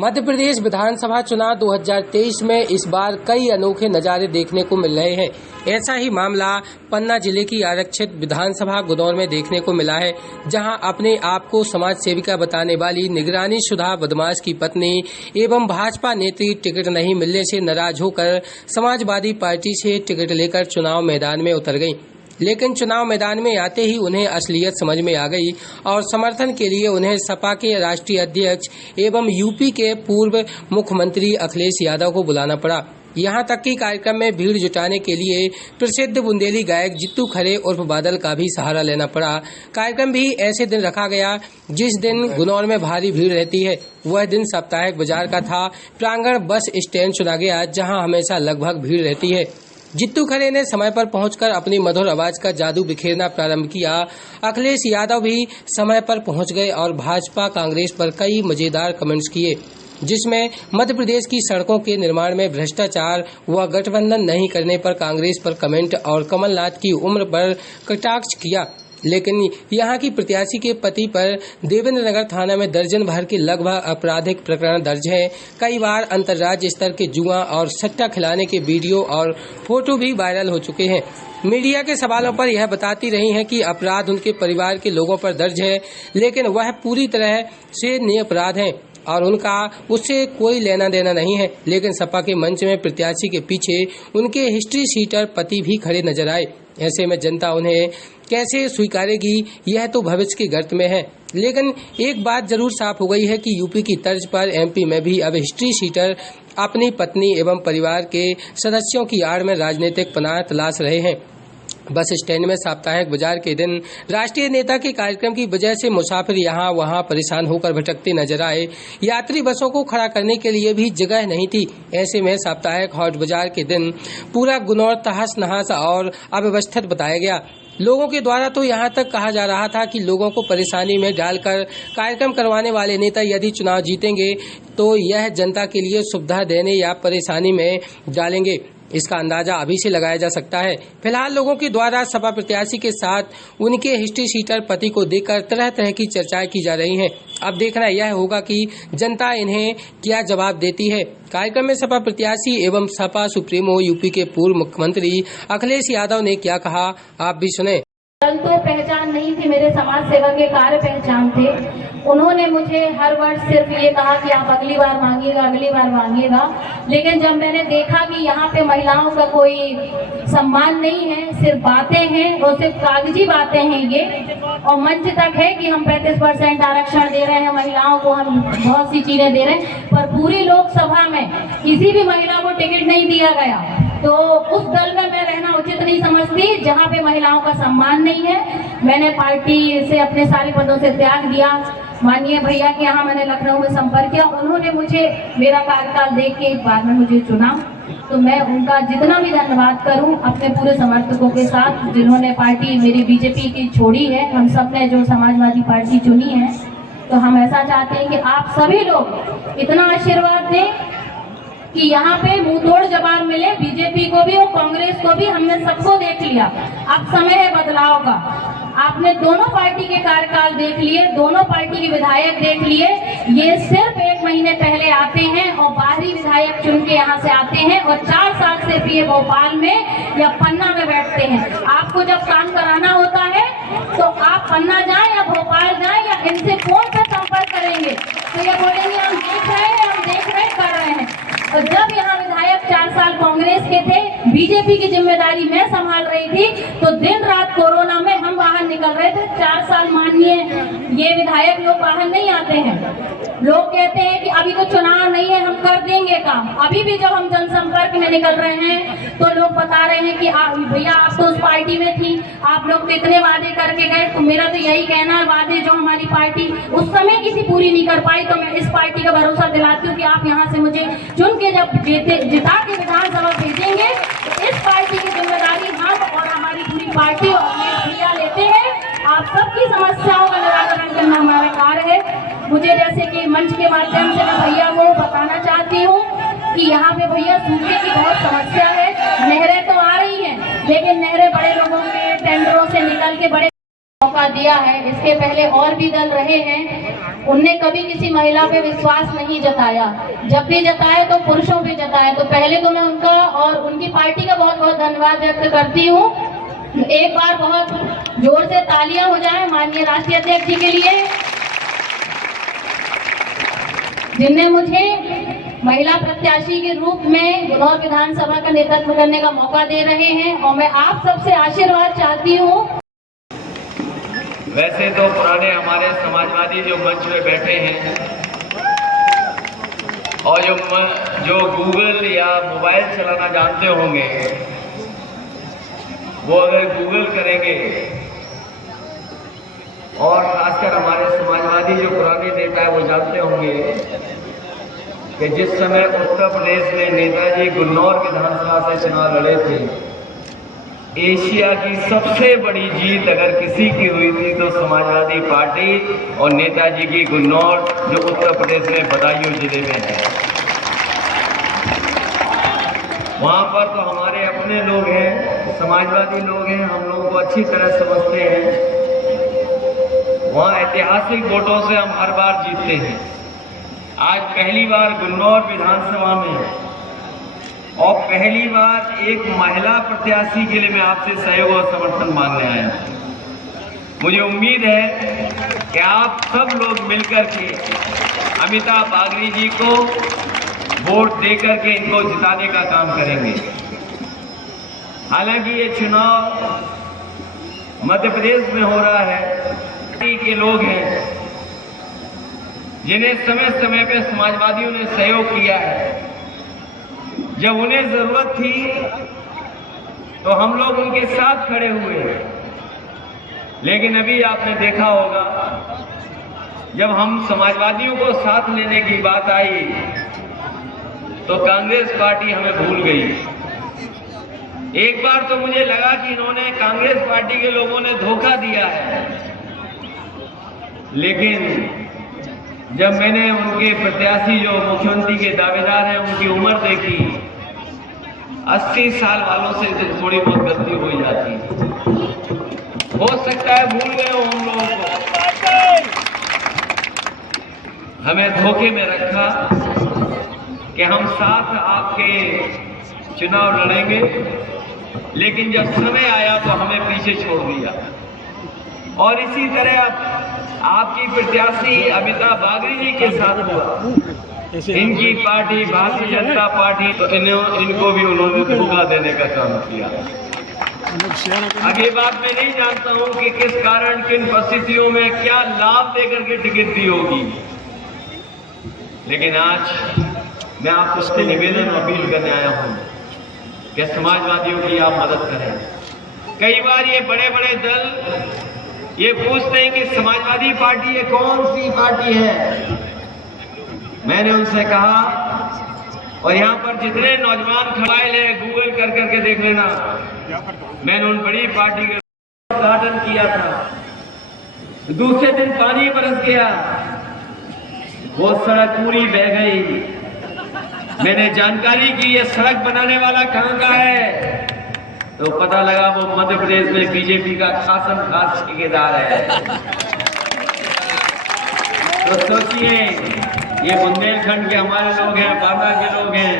मध्य प्रदेश विधानसभा चुनाव 2023 में इस बार कई अनोखे नज़ारे देखने को मिल रहे हैं। ऐसा ही मामला पन्ना जिले की आरक्षित विधानसभा गुनौर में देखने को मिला है, जहां अपने आप को समाज सेविका बताने वाली निगरानी शुदा बदमाश की पत्नी एवं भाजपा नेत्री टिकट नहीं मिलने से नाराज होकर समाजवादी पार्टी से टिकट लेकर चुनाव मैदान में उतर गयी। लेकिन चुनाव मैदान में आते ही उन्हें असलियत समझ में आ गई और समर्थन के लिए उन्हें सपा के राष्ट्रीय अध्यक्ष एवं यूपी के पूर्व मुख्यमंत्री अखिलेश यादव को बुलाना पड़ा। यहां तक कि कार्यक्रम में भीड़ जुटाने के लिए प्रसिद्ध बुंदेली गायक जित्तू खरे उर्फ बादल का भी सहारा लेना पड़ा। कार्यक्रम भी ऐसे दिन रखा गया जिस दिन गुनौर में भारी भीड़ रहती है। वह दिन साप्ताहिक बाजार का था। प्रांगण बस स्टैंड चुना गया, जहां हमेशा लगभग भीड़ रहती है। जित्तू खरे ने समय पर पहुंचकर अपनी मधुर आवाज का जादू बिखेरना प्रारंभ किया। अखिलेश यादव भी समय पर पहुंच गए और भाजपा कांग्रेस पर कई मजेदार कमेंट्स किए, जिसमें मध्य प्रदेश की सड़कों के निर्माण में भ्रष्टाचार व गठबंधन नहीं करने पर कांग्रेस पर कमेंट और कमलनाथ की उम्र पर कटाक्ष किया। लेकिन यहां की प्रत्याशी के पति पर देवेंद्र नगर थाना में दर्जन भर के लगभग आपराधिक प्रकरण दर्ज है। कई बार अंतर्राज्य स्तर के जुआ और सट्टा खिलाने के वीडियो और फोटो भी वायरल हो चुके हैं। मीडिया के सवालों पर यह बताती रही हैं कि अपराध उनके परिवार के लोगों पर दर्ज है, लेकिन वह पूरी तरह से निरपराध हैं और उनका उससे कोई लेना देना नहीं है। लेकिन सपा के मंच में प्रत्याशी के पीछे उनके हिस्ट्री शीटर पति भी खड़े नजर आए। ऐसे में जनता उन्हें कैसे स्वीकारेगी, यह तो भविष्य के गर्त में है। लेकिन एक बात जरूर साफ हो गई है कि यूपी की तर्ज पर एमपी में भी अब हिस्ट्री शीटर अपनी पत्नी एवं परिवार के सदस्यों की आड़ में राजनीतिक पनाह तलाश रहे हैं। बस स्टैंड में साप्ताहिक बाजार के दिन राष्ट्रीय नेता के कार्यक्रम की वजह से मुसाफिर यहाँ वहाँ परेशान होकर भटकते नजर आए। यात्री बसों को खड़ा करने के लिए भी जगह नहीं थी। ऐसे में साप्ताहिक हॉट बाजार के दिन पूरा गुनौर तहस नहस और अव्यवस्थित बताया गया। लोगों के द्वारा तो यहाँ तक कहा जा रहा था कि लोगों को परेशानी में डालकर कार्यक्रम करवाने वाले नेता यदि चुनाव जीतेंगे तो यह जनता के लिए सुविधा देने या परेशानी में डालेंगे। इसका अंदाजा अभी से लगाया जा सकता है। फिलहाल लोगों के द्वारा सपा प्रत्याशी के साथ उनके हिस्ट्री शीटर पति को देखकर तरह तरह की चर्चाएं की जा रही हैं। अब देखना यह होगा कि जनता इन्हें क्या जवाब देती है। कार्यक्रम में सपा प्रत्याशी एवं सपा सुप्रीमो यूपी के पूर्व मुख्यमंत्री अखिलेश यादव ने क्या कहा, आप भी सुने। दल तो पहचान नहीं थी, मेरे समाज सेवा के कार्य पहचान थे। उन्होंने मुझे हर वर्ष सिर्फ ये कहा कि आप अगली बार मांगिएगा, अगली बार मांगिएगा। लेकिन जब मैंने देखा कि यहाँ पे महिलाओं का कोई सम्मान नहीं है, सिर्फ बातें हैं और सिर्फ कागजी बातें हैं ये, और मंच तक है कि हम 35% आरक्षण दे रहे हैं महिलाओं को, हम बहुत सी चीजें दे रहे हैं, पर पूरी लोकसभा में किसी भी महिला को टिकट नहीं दिया गया। तो उस दल में मैं रहना उचित नहीं समझती जहाँ पे महिलाओं का सम्मान नहीं है। मैंने पार्टी से अपने सारे पदों से त्याग दिया। माननीय भैया के यहाँ मैंने लखनऊ में संपर्क किया, उन्होंने मुझे मेरा कार्यकाल देख के एक बार में मुझे चुना। तो मैं उनका जितना भी धन्यवाद करूं अपने पूरे समर्थकों के साथ, जिन्होंने पार्टी मेरी बीजेपी की छोड़ी है। हम सब ने जो समाजवादी पार्टी चुनी है, तो हम ऐसा चाहते हैं कि आप सभी लोग इतना आशीर्वाद दें कि यहाँ पे मुंह तोड़ जवाब मिले। बीजेपी को भी और कांग्रेस को भी हमने सबको देख लिया। अब समय है बदलाव का। आपने दोनों पार्टी के कार्यकाल देख लिए, दोनों पार्टी के विधायक देख लिए। ये सिर्फ 1 महीने पहले आते हैं और बाहरी विधायक चुन के यहाँ से आते हैं और 4 साल से ये भोपाल में या पन्ना में बैठते हैं। आपको जब काम कराना होता है तो आप पन्ना जाए या भोपाल जाए या इनसे फोन पर संपर्क करेंगे तो ये बोलेंगे हम देख रहे हैं, हम देख रहे हैं, कर रहे हैं। और जब यहाँ विधायक 4 साल कांग्रेस के थे, बीजेपी की जिम्मेदारी मैं संभाल रही थी, तो दिन रात कोरोना में हम बाहर निकल रहे थे। 4 साल माननीय ये विधायक लोग बाहर नहीं आते हैं। लोग कहते हैं कि अभी तो चुनाव नहीं है, हम कर देंगे काम। अभी भी जब हम जनसंपर्क में निकल रहे हैं तो लोग बता रहे हैं कि भैया आप तो उस पार्टी में थी, आप लोग तो इतने वादे करके गए। तो मेरा तो यही कहना है, वादे जो हमारी पार्टी उस समय किसी पूरी नहीं कर पाई, तो मैं इस पार्टी का भरोसा दिलाती हूँ कि आप यहाँ से मुझे चुन के जब जिता के विधानसभा भेजेंगे तो इस पार्टी की जिम्मेदारी हम और हमारी पूरी पार्टी और भैया लेते हैं। आप सबकी समस्याओं का निराकरण करना हमारा कार्य है। मुझे जैसे कि मंच के माध्यम से मैं भैया को बताना चाहती हूँ कि यहाँ पे भैया सूखे की बहुत समस्या है। नहरें तो आ रही हैं, लेकिन नहरें बड़े लोगों के टेंडरों से निकल के बड़े मौका दिया है। इसके पहले और भी दल रहे हैं, उनने कभी किसी महिला पे विश्वास नहीं जताया। जब भी जताया तो पुरुषों पे जताया। तो पहले तो मैं उनका और उनकी पार्टी का बहुत बहुत धन्यवाद व्यक्त करती हूँ। एक बार बहुत जोर से तालियां हो जाए माननीय राष्ट्रीय अध्यक्ष जी के लिए, जिनने मुझे महिला प्रत्याशी के रूप में गुनौर विधानसभा का नेतृत्व करने का मौका दे रहे हैं। और मैं आप सबसे आशीर्वाद चाहती हूँ। वैसे तो पुराने हमारे समाजवादी जो मंच में बैठे हैं और जो गूगल या मोबाइल चलाना जानते होंगे, वो अगर गूगल करेंगे, और खासकर हमारे समाजवादी जो पुराने नेता है वो जानते होंगे कि जिस समय उत्तर प्रदेश में नेताजी गुन्नौर विधानसभा से चुनाव लड़े थे, एशिया की सबसे बड़ी जीत अगर किसी की हुई थी तो समाजवादी पार्टी और नेताजी की गुन्नौर जो उत्तर प्रदेश में बदायूं जिले में है। वहां पर तो हमारे अपने लोग हैं, समाजवादी लोग हैं, हम लोगों को अच्छी तरह समझते हैं। वहां ऐतिहासिक वोटों से हम हर बार जीतते हैं। आज पहली बार गुन्नौर विधानसभा में और पहली बार एक महिला प्रत्याशी के लिए मैं आपसे सहयोग और समर्थन मांगने आया। मुझे उम्मीद है कि आप सब लोग मिलकर के अमिता बागरी जी को वोट देकर के इनको जिताने का काम करेंगे। हालांकि ये चुनाव मध्य प्रदेश में हो रहा है, के लोग हैं जिन्हें समय समय पे समाजवादियों ने सहयोग किया है। जब उन्हें जरूरत थी तो हम लोग उनके साथ खड़े हुए, लेकिन अभी आपने देखा होगा जब हम समाजवादियों को साथ लेने की बात आई तो कांग्रेस पार्टी हमें भूल गई। एक बार तो मुझे लगा कि इन्होंने कांग्रेस पार्टी के लोगों ने धोखा दिया है, लेकिन जब मैंने उनके प्रत्याशी जो मुख्यमंत्री के दावेदार हैं उनकी उम्र देखी, 80 साल वालों से तो थोड़ी बहुत गलती हो जाती है। हो सकता है भूल गए हो हम लोगों को, हमें धोखे में रखा कि हम साथ आपके चुनाव लड़ेंगे, लेकिन जब समय आया तो हमें पीछे छोड़ दिया। और इसी तरह आपकी प्रत्याशी अमिता बागरी जी के साथ हुआ। इनकी पार्टी भारतीय जनता पार्टी, तो इनको भी उन्होंने धोखा देने का काम किया। आगे बात मैं नहीं जानता हूं कि किस कारण, किन परिस्थितियों में क्या लाभ देकर के टिकट दी होगी, लेकिन आज मैं आप सबसे निवेदन अपील करने आया हूं कि समाजवादियों की आप मदद करें। कई बार ये बड़े बड़े दल ये पूछते हैं कि समाजवादी पार्टी ये कौन सी पार्टी है। मैंने उनसे कहा, और यहाँ पर जितने नौजवान मोबाइल है गूगल कर करके देख लेना, मैंने उन बड़ी पार्टी का उद्घाटन किया था। दूसरे दिन पानी बरस गया, वो सड़क पूरी बह गई। मैंने जानकारी की ये सड़क बनाने वाला कहाँ का है, तो पता लगा वो मध्य प्रदेश में बीजेपी का कासम खास ठेकेदार है। तो सोचिए, ये बुंदेलखंड के हमारे लोग हैं, बांदा के लोग हैं।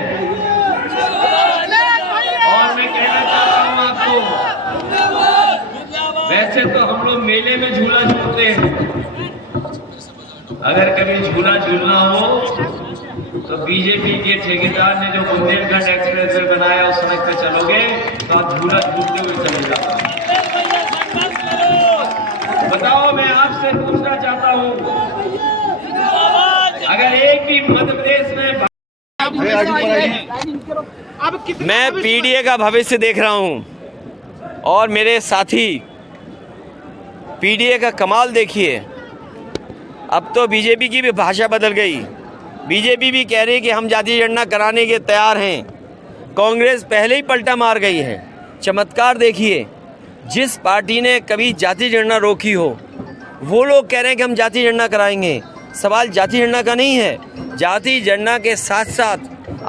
और मैं कहना चाहता हूँ आपको, वैसे तो हम लोग मेले में झूला झूलते हैं, अगर कभी झूला झूलना हो तो बीजेपी के ठेकेदार ने जो बुंदेलखंड एक्सप्रेस वे बनाया उस सड़क पे चलोगे तो आप झूला झूलते हुए चले जाओ। बताओ, मैं आपसे पूछना चाहता हूँ, अगर एक भी मध्य प्रदेश में, मैं पीडीए का भविष्य देख रहा हूँ और मेरे साथी पीडीए का कमाल देखिए। अब तो बीजेपी की भी भाषा बदल गई। बीजेपी भी कह रही है कि हम जातीय जनगणना कराने के तैयार हैं। कांग्रेस पहले ही पलटा मार गई है। चमत्कार देखिए, जिस पार्टी ने कभी जातीय जनगणना रोकी हो वो लोग कह रहे हैं कि हम जातीय जनगणना कराएंगे। सवाल जातीय जनगणना का नहीं है, जातीय जनगणना के साथ साथ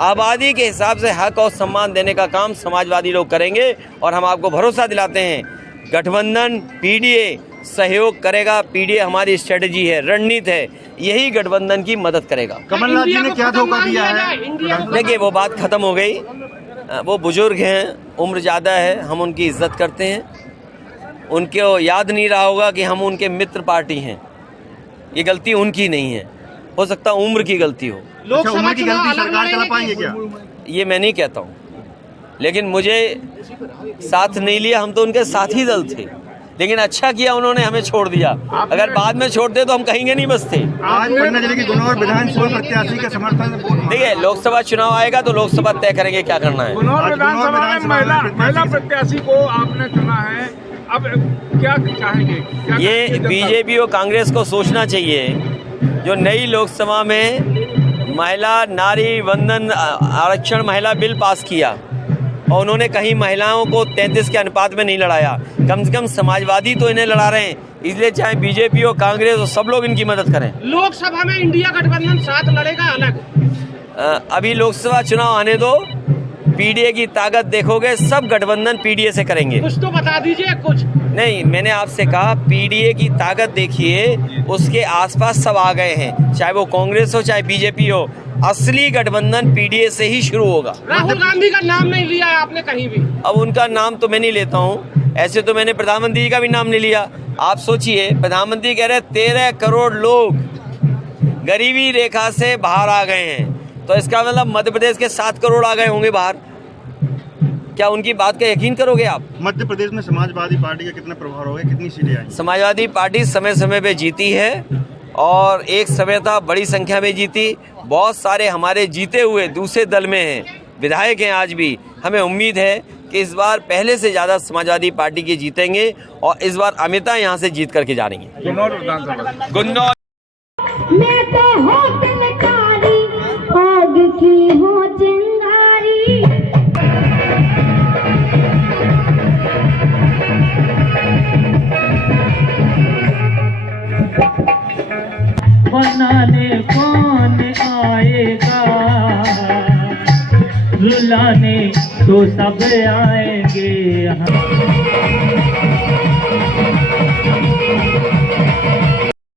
आबादी के हिसाब से हक और सम्मान देने का काम समाजवादी लोग करेंगे। और हम आपको भरोसा दिलाते हैं, गठबंधन पीडीए सहयोग करेगा। पीडीए हमारी स्ट्रेटजी है, रणनीति है। यही गठबंधन की मदद करेगा। कमलनाथ जी ने क्या धोखा दिया है? देखिए वो बात खत्म हो गई, वो बुजुर्ग हैं, उम्र ज़्यादा है, हम उनकी इज्जत करते हैं। उनको याद नहीं रहा होगा कि हम उनके मित्र पार्टी हैं, ये गलती उनकी नहीं है, हो सकता उम्र की गलती हो। उम्र की गलती सरकार चला पाएंगे क्या? ये मैं नहीं कहता हूँ, लेकिन मुझे साथ नहीं लिया, हम तो उनके साथी दल थे, लेकिन अच्छा किया उन्होंने हमें छोड़ दिया। अगर बाद में छोड़ते तो हम कहेंगे नहीं बसते। आज पटना जिले की गुनौर विधानसभा प्रत्याशी के समर्थन में देखिए लोकसभा चुनाव आएगा तो लोकसभा तय करेंगे क्या करना है। गुनौर विधानसभा में महिला प्रत्याशी को आपने चुना है, अब क्या चाहेंगे? ये बीजेपी और कांग्रेस को सोचना चाहिए, जो नई लोकसभा में महिला नारी वंदन आरक्षण महिला बिल पास किया और उन्होंने कहीं महिलाओं को 33 के अनुपात में नहीं लड़ाया, कम से कम समाजवादी तो इन्हें लड़ा रहे हैं, इसलिए चाहे बीजेपी और कांग्रेस और सब लोग इनकी मदद करें। लोकसभा में इंडिया गठबंधन साथ लड़ेगा अलग? अभी लोकसभा चुनाव आने दो, पीडीए की ताकत देखोगे, सब गठबंधन पीडीए से करेंगे। कुछ तो बता दीजिए कुछ। नहीं, मैंने आपसे कहा पीडीए की ताकत देखिए, उसके आसपास सब आ गए हैं, चाहे वो कांग्रेस हो चाहे बीजेपी हो, असली गठबंधन पीडीए से ही शुरू होगा। राहुल गांधी का नाम नहीं लिया है आपने कहीं भी? अब उनका नाम तो मैं नहीं लेता हूँ, ऐसे तो मैंने प्रधानमंत्री का भी नाम नहीं लिया। आप सोचिए, प्रधानमंत्री कह रहे 13 करोड़ लोग गरीबी रेखा से बाहर आ गए हैं, तो इसका मतलब मध्य प्रदेश के 7 करोड़ आ गए होंगे बाहर। क्या उनकी बात का यकीन करोगे आप? मध्य प्रदेश में समाजवादी पार्टी का कितना प्रभाव होगा, कितनी सीटें आएंगी? समाजवादी पार्टी समय समय पे जीती है और एक समय था बड़ी संख्या में जीती। बहुत सारे हमारे जीते हुए दूसरे दल में हैं, विधायक हैं आज भी। हमें उम्मीद है कि इस बार पहले से ज़्यादा समाजवादी पार्टी के जीतेंगे और इस बार अमिता यहाँ से जीत करके जा रही हैं। गुन्नौर मैं तो होटल कारी आग की हूँ चिंगारी। बनाने कौन आएगा, रुलाने तो सब आएंगे।